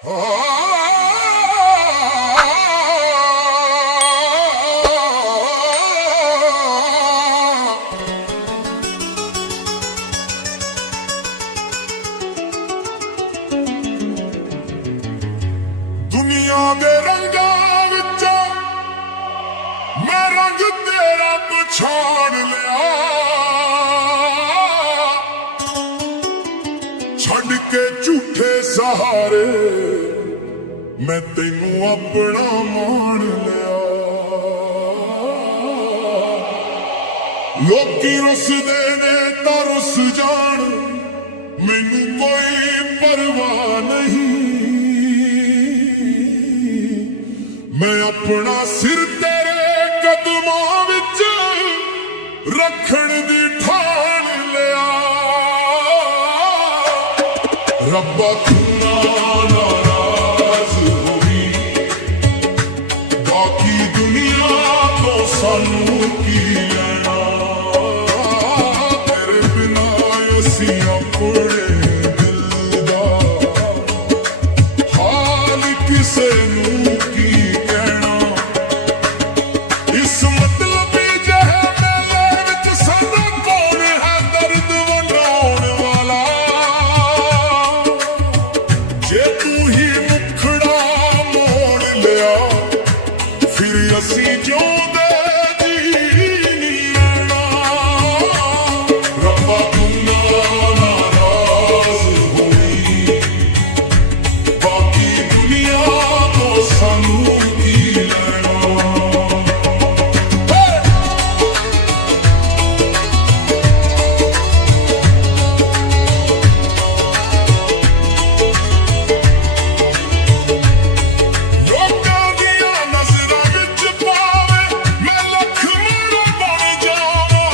दुनिया दे रंगां विच मैं रंग तेरा पछाण लिया, छड़ के झूठे सहारे मैं तेनू अपना मान लिया। लोकी रुसदे ने तां रुस जान, मैनू कोई परवाह नहीं। मैं अपना सिर तेरे कदमां विच रखण दी ठाण लिया। रब्बा तू ना नाराज होई, बाकी दुनिया तो सानू की लेना। तेरे बिना असीं अपने दिल दा हाल किसे नू की कहना। इस मतलबी जहे मेले विच साडा कौन है दर्द वंडाउण वाला। जे तू ही मुखड़ा मोड़ लिया, फिर असीं जिउंदे जी नहीं रहना। रब्बा तू ना नाराज होई, बाकी दुनिया तो सानू की लेना। लोकां दियां नज़रां विच पावे मैं लख माड़ा बन जावां।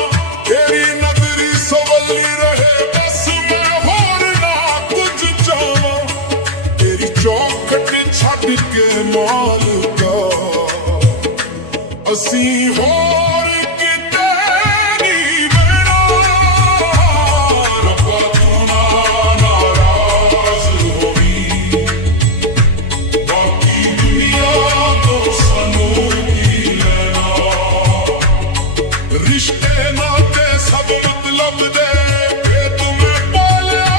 तेरी नज़री सवली रहे बस मैं होर ना कुछ चाहां। तेरी चौखट छड्ड के मालिका असीं होर किते नहीं बहना। रब्बा तू ना नाराज होई, बाकी दुनिया तो सानू की लेना। रिश्ते नाते सब मतलब दे भेद में पालिया।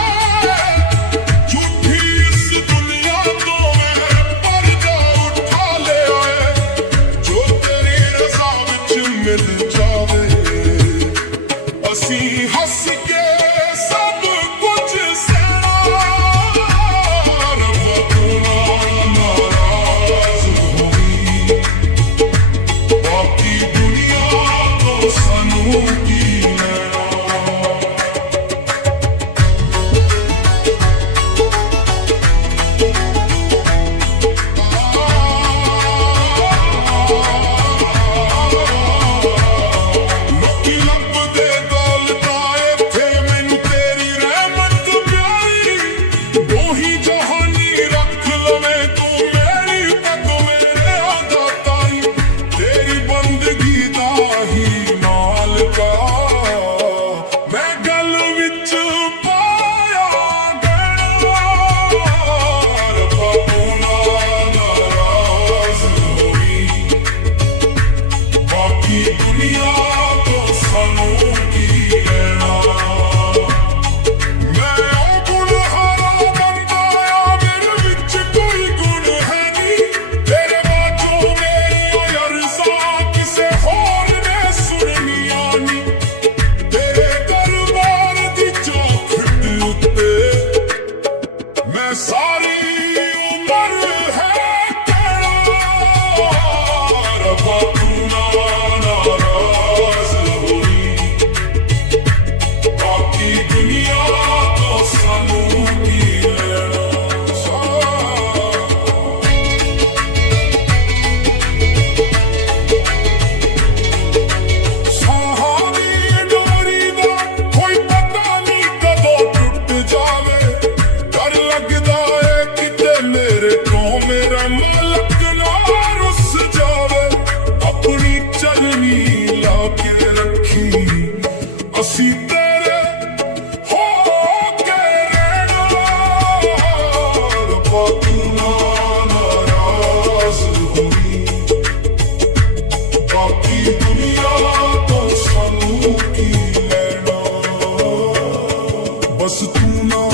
झूठी इस दुनिया तो मैं पर्दा उठा लिया है। जो तेरी रज़ा विच मिल जावे, असीं हस के सब कुछ सहना। रब्बा तू ना नाराज होई, बाकी दुनिया तो सानू की लेना। लोकी लभदे दौलतां इत्थे, मैनू तेरी रहमत प्यारी। दोही जहानी रख लवे तू मेरी पग मेरे दाताई। तेरी बंदगी दा ही मालका मैं गल विच पाया गया। रब्बा तू ना नाराज होई, बाकी दुनिया तो सानू की लेना। मैं ओ गुनहारा बंदा आ, मेरे विच कोई गुण है नहीं। तेरे बाजों मेरी ओ अर्ज़ां किसे होर ने सुननिया नी। तेरे दरबार दी चौखट उत्ते मैं सारी उम्र है कहना। रब्बा तू ना नाराज होई, बाकी दुनिया तो सानू की लेना। साहां दी डोरी दा कोई पता नहीं कदों टुट जावे। डर लगदा है किते मेरे तो मेरा मालक ना रुस जावे। अपनी चलनी ला के रखी, असीं तेरे हो के रहना। रब्बा तू ना ਬਸ ਤੂੰ ਨਾ